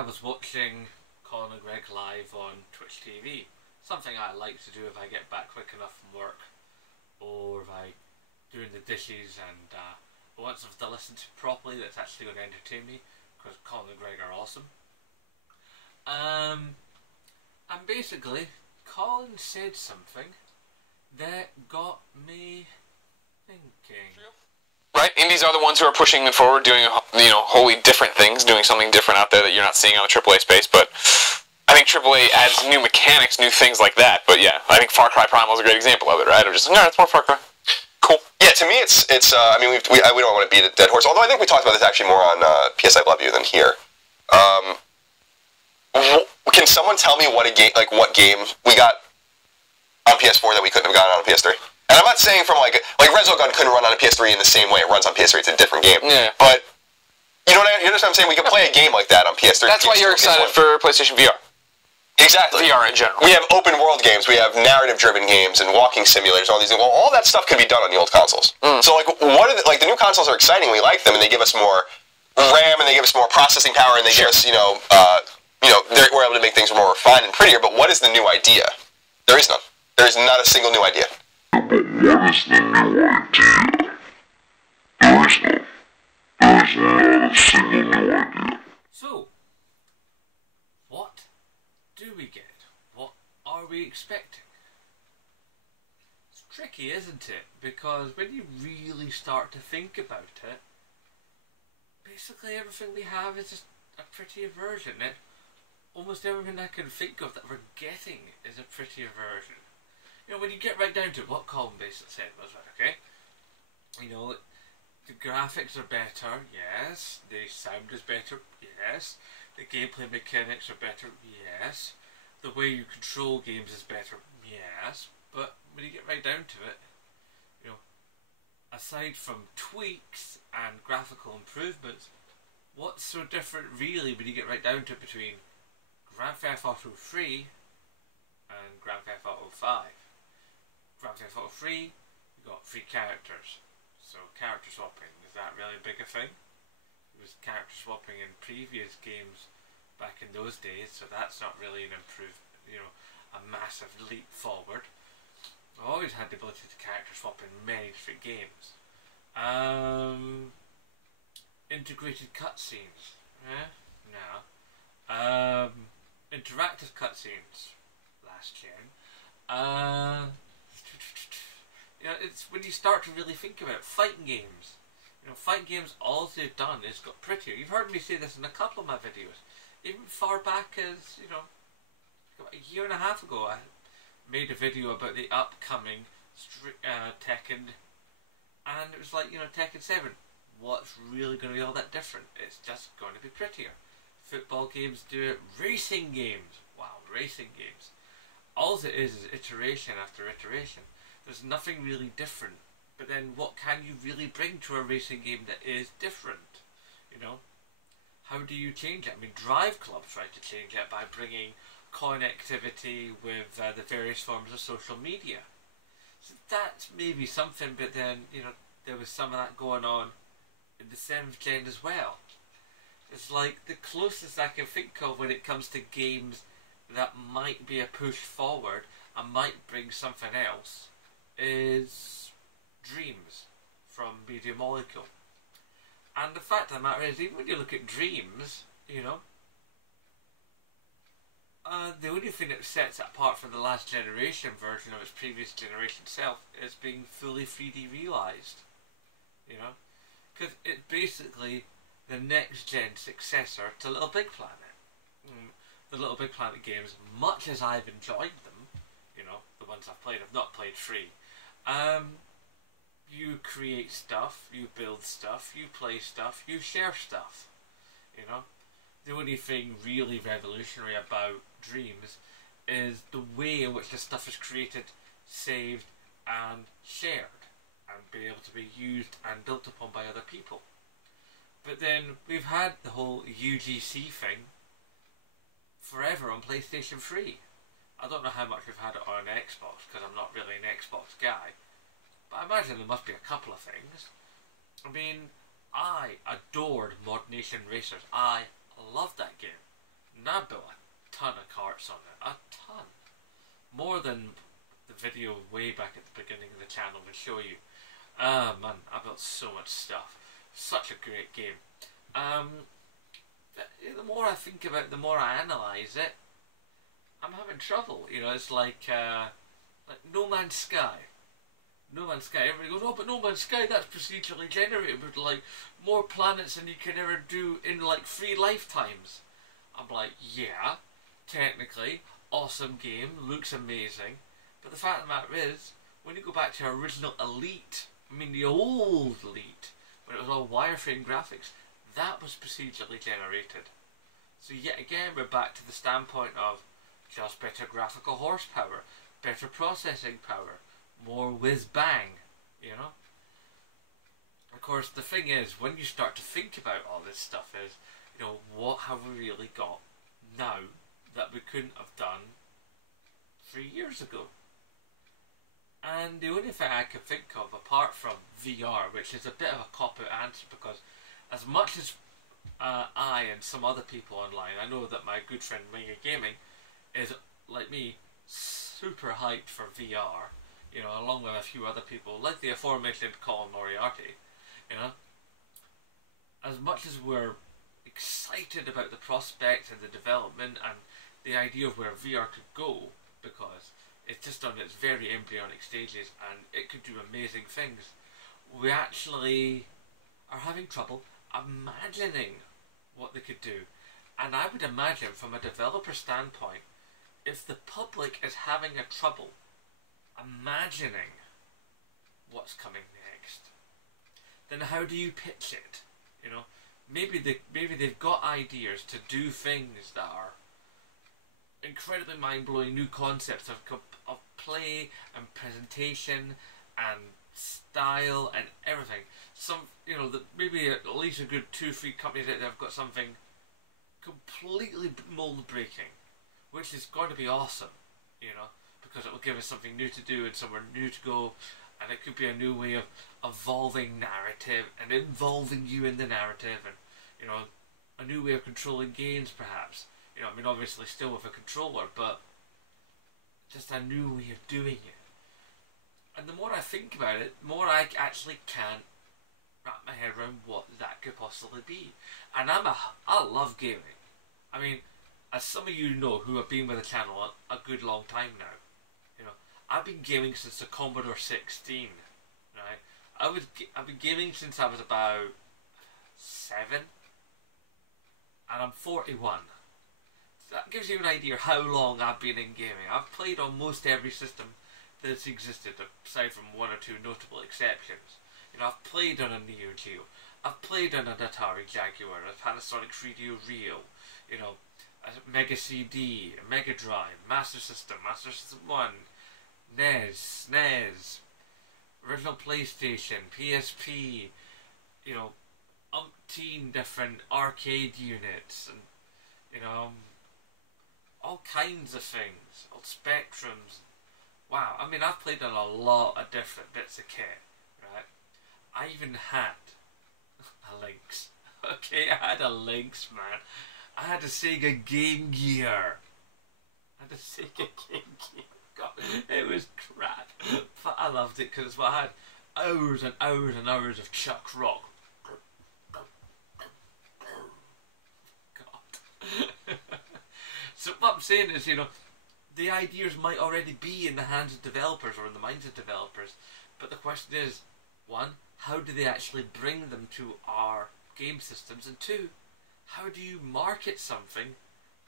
I was watching Colin and Greg live on Twitch TV. Something I like to do if I get back quick enough from work, or if I doing the dishes and I want something to listen to properly that's actually going to entertain me, because Colin and Greg are awesome. And basically, Colin said something that got me thinking. Right, indies are the ones who are pushing it forward, doing wholly different things, doing something different out there that you're not seeing on the AAA space. But I think AAA adds new mechanics, new things like that. But yeah, I think Far Cry Primal is a great example of it, right? I'm just no, it's more Far Cry. Cool. Yeah, to me, it's. I mean, we don't want to beat a dead horse. Although I think we talked about this actually more on PS I Love You than here. Can someone tell me what game we got on PS4 that we couldn't have gotten on PS3? And I'm not saying from like Resogun couldn't run on a PS3 in the same way it runs on PS3. It's a different game. Yeah. But you understand what I'm saying? We could play a game like that on PS3. That's why you're excited for PlayStation VR. Exactly. VR in general. We have open world games. We have narrative driven games and walking simulators. All these. Well, all that stuff could be done on the old consoles. So what are the new consoles are exciting. We like them, and they give us more RAM, and they give us more processing power, and they give us we're able to make things more refined and prettier. But what is the new idea? There is none. There is not a single new idea. But what is the new idea? There is none. There is not a single new idea. So, what do we get? What are we expecting? It's tricky, isn't it? Because when you really start to think about it, basically everything we have is just a prettier version. Almost everything I can think of that we're getting is a prettier version. When you get right down to it, what Colin basically said was, okay, the graphics are better, yes. The sound is better, yes. The gameplay mechanics are better, yes. The way you control games is better, yes. But when you get right down to it, aside from tweaks and graphical improvements, what's so different really when you get right down to it between Grand Theft Auto 3 and Grand Theft Auto 5? Grand Theft Auto 3, you got 3 characters. So character swapping, is that really a bigger thing? It was character swapping in previous games back in those days, so that's not really an improved, a massive leap forward. I've always had the ability to character swap in many different games. Integrated cutscenes, no. Interactive cutscenes, last gen. It's when you start to really think about it. Fighting games. Fighting games, all they've done is got prettier. You've heard me say this in a couple of my videos. Even far back as, a year and a half ago, I made a video about the upcoming Tekken. And it was like, Tekken 7. What's really going to be all that different? It's just going to be prettier. Football games do it. Racing games. Wow, racing games. All it is iteration after iteration. There's nothing really different. But then what can you really bring to a racing game that is different? How do you change it? I mean, Drive Club tried to change it by bringing connectivity with the various forms of social media. So that's maybe something, but then, there was some of that going on in the 7th gen as well. It's like the closest I can think of when it comes to games that might be a push forward and might bring something else is Dreams from Media Molecule. And the fact of the matter is, even when you look at Dreams, the only thing that sets it apart from the last generation version of its previous generation self is being fully 3D realised. Because it's basically the next gen successor to Little Big Planet. The Little Big Planet games, much as I've enjoyed them, the ones I've played, I've not played 3. You create stuff, you build stuff, you play stuff, you share stuff. The only thing really revolutionary about Dreams is the way in which the stuff is created, saved and shared, and be able to be used and built upon by other people. But then we've had the whole UGC thing forever on PlayStation 3. I don't know how much we've had it on Xbox, because I'm not really an Xbox guy. But I imagine there must be a couple of things. I mean, I adored Mod Nation Racers. I loved that game. And I built a ton of carts on it. A ton. More than the video way back at the beginning of the channel would show you. Man, I built so much stuff. Such a great game. The more I think about it, the more I analyse it, I'm having trouble. You know, it's like No Man's Sky. No Man's Sky. Everybody goes, oh, but No Man's Sky, that's procedurally generated with like more planets than you can ever do in like 3 lifetimes. I'm like, yeah, technically, awesome game, looks amazing. But the fact of the matter is, when you go back to original Elite, I mean the old Elite, when it was all wireframe graphics, that was procedurally generated. So yet again, we're back to the standpoint of just better graphical horsepower, better processing power, more whiz-bang, you know? Of course, the thing is, when you start to think about all this stuff is, you know, what have we really got now that we couldn't have done 3 years ago? And the only thing I could think of, apart from VR, which is a bit of a cop-out answer, because as much as I and some other people online, I know that my good friend Mega Gaming is, like me, super hyped for VR, you know, along with a few other people, like the aforementioned Colin Moriarty, you know. As much as we're excited about the prospect and the development and the idea of where VR could go, because it's just on its very embryonic stages and it could do amazing things, we actually are having trouble imagining what they could do. And I would imagine, from a developer standpoint, if the public is having a trouble imagining what's coming next, then how do you pitch it? You know, maybe they've got ideas to do things that are incredibly mind-blowing, new concepts of play and presentation and style and everything. Some, you know, maybe at least a good 2-3 companies out there have got something completely mold-breaking, which is going to be awesome, you know, because it will give us something new to do and somewhere new to go, and it could be a new way of evolving narrative and involving you in the narrative, and, you know, a new way of controlling games perhaps. You know, I mean, obviously still with a controller, but just a new way of doing it. And the more I think about it, the more I actually can't wrap my head around what that could possibly be. And I love gaming. I mean, as some of you know who have been with the channel a good long time now, you know, I've been gaming since the Commodore 16, right? I've been gaming since I was about 7, and I'm 41. So that gives you an idea how long I've been in gaming. I've played on most every system that's existed, aside from 1 or 2 notable exceptions. You know, I've played on a Neo Geo, I've played on an Atari Jaguar, a Panasonic 3D Reel, you know, a Mega CD, a Mega Drive, Master System 1, NES, SNES, original PlayStation, PSP, you know, umpteen different arcade units, and, you know, all kinds of things, old Spectrums. Wow, I mean, I've played on a lot of different bits of kit, right? I even had a Lynx. Okay, I had a Lynx, man. I had a Sega Game Gear. I had a Sega Game Gear. God, it was crap. But I loved it because I had hours and hours and hours of Chuck Rock. God. So what I'm saying is, you know, the ideas might already be in the hands of developers or in the minds of developers, but the question is, 1, how do they actually bring them to our game systems, and 2, how do you market something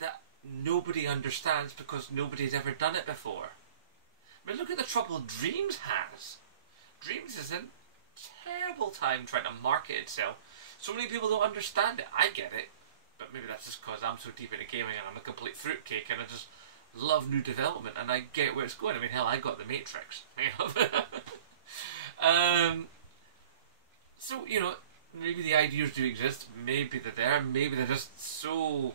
that nobody understands because nobody's ever done it before? I mean, look at the trouble Dreams has. Dreams is in terrible time trying to market itself. So many people don't understand it. I get it, but maybe that's just because I'm so deep into gaming and I'm a complete fruitcake and I just love new development and I get where it's going. I mean, hell, I got the Matrix. You know? So, you know, maybe the ideas do exist. Maybe they're there. Maybe they're just so,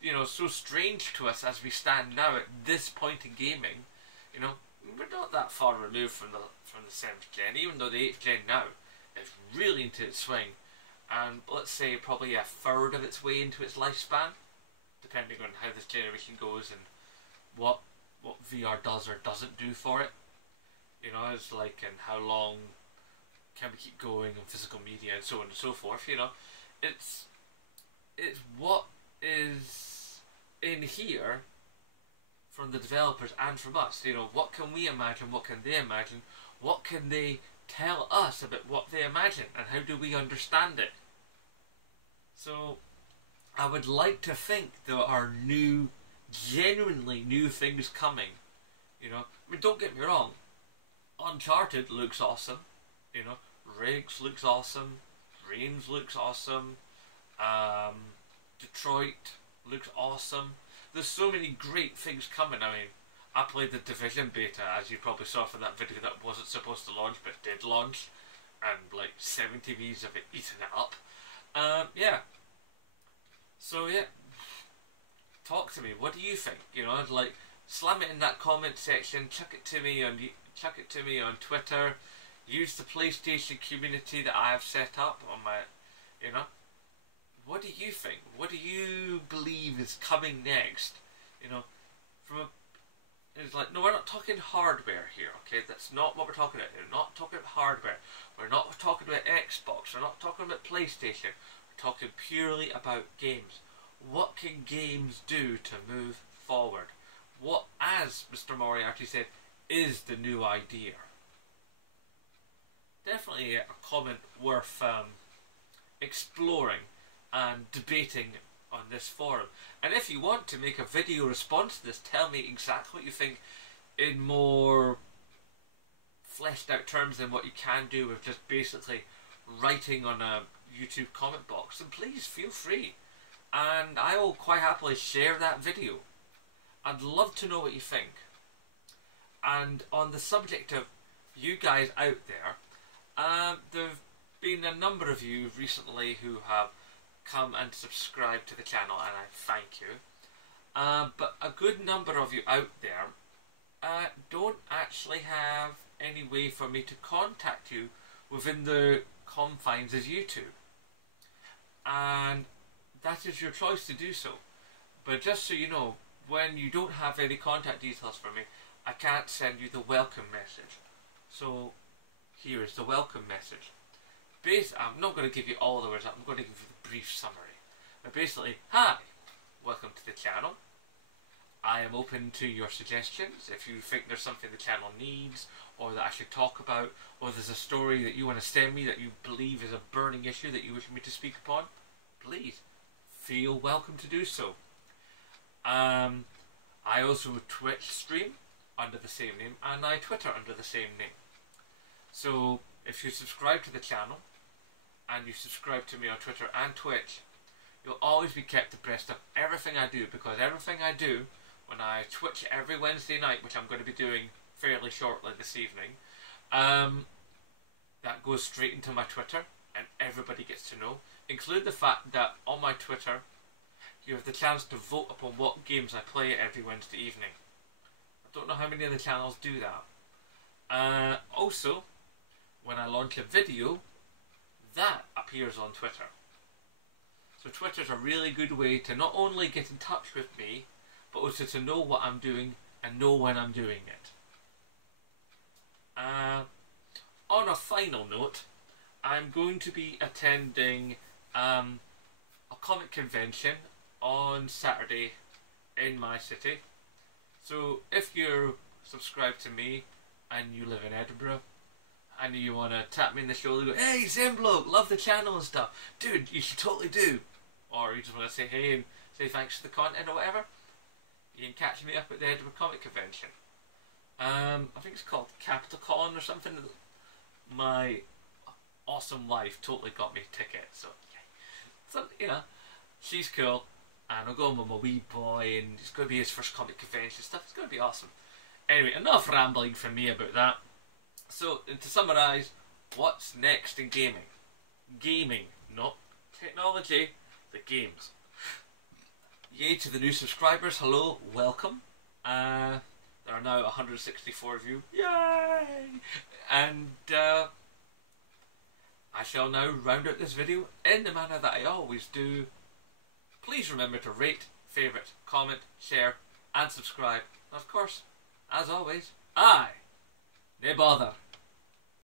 you know, so strange to us as we stand now at this point in gaming. You know, we're not that far removed from the 7th gen, even though the 8th gen now is really into its swing. and let's say probably a third of its way into its lifespan, depending on how this generation goes and what VR does or doesn't do for it. You know, it's like, and how long can we keep going on physical media and so on and so forth. You know, it's what is in here from the developers and from us. You know, what can we imagine? What can they imagine? What can they tell us about what they imagine, and how do we understand it? So I would like to think there are new, genuinely new things coming. You know, I mean, don't get me wrong, Uncharted looks awesome. You know, Riggs looks awesome. Reims looks awesome. Detroit looks awesome. There's so many great things coming. I mean, I played the Division beta, as you probably saw from that video that wasn't supposed to launch but did launch, and like 70 V's of it eating it up. Yeah. So yeah, talk to me. What do you think? You know, like, slam it in that comment section. Chuck it to me on Twitter. Use the PlayStation community that I have set up on my, you know. What do you think? What do you believe is coming next? You know, it's like, no, we're not talking hardware here, okay? That's not what we're talking about. We're not talking about hardware. We're not talking about Xbox. We're not talking about PlayStation. We're talking purely about games. What can games do to move forward? What, as Mr. Moriarty said, is the new idea? Definitely a comment worth exploring and debating on this forum. And if you want to make a video response to this, tell me exactly what you think in more fleshed out terms than what you can do with just basically writing on a YouTube comment box, and please feel free, and I will quite happily share that video. I'd love to know what you think. And on the subject of you guys out there, there have been a number of you recently who have come and subscribe to the channel, and I thank you. But a good number of you out there don't actually have any way for me to contact you within the confines of YouTube. And that is your choice to do so. But just so you know, when you don't have any contact details for me, I can't send you the welcome message. So here is the welcome message. I'm not going to give you all the words, I'm going to give you the brief summary. But basically, hi, welcome to the channel. I am open to your suggestions. If you think there's something the channel needs, or that I should talk about, or there's a story that you want to send me that you believe is a burning issue that you wish me to speak upon, please feel welcome to do so. I also Twitch stream under the same name, and I Twitter under the same name. So if you subscribe to the channel, and you subscribe to me on Twitter and Twitch, you'll always be kept abreast of everything I do, because everything I do, when I Twitch every Wednesday night, which I'm going to be doing fairly shortly this evening, that goes straight into my Twitter, and everybody gets to know. Include the fact that on my Twitter, you have the chance to vote upon what games I play every Wednesday evening. I don't know how many other channels do that. Also, when I launch a video, that appears on Twitter. So Twitter's a really good way to not only get in touch with me, but also to know what I'm doing and know when I'm doing it. On a final note, I'm going to be attending a comic convention on Saturday in my city. So if you're subscribed to me and you live in Edinburgh, and you want to tap me in the shoulder and go, hey Zembloke, love the channel and stuff, dude, you should totally do. Or you just want to say hey and say thanks for the content or whatever, you can catch me up at the Edinburgh Comic Convention. I think it's called CapitaCon or something. My awesome wife totally got me tickets, so you know, she's cool, and I'll go with my wee boy, and it's going to be his first comic convention stuff. It's going to be awesome. Anyway, enough rambling from me about that. So, to summarise, what's next in gaming? Gaming, not technology, the games. Yay to the new subscribers, hello, welcome. There are now 164 of you, yay! And I shall now round out this video in the manner that I always do. Please remember to rate, favourite, comment, share and subscribe. And of course, as always, aye, nae bother.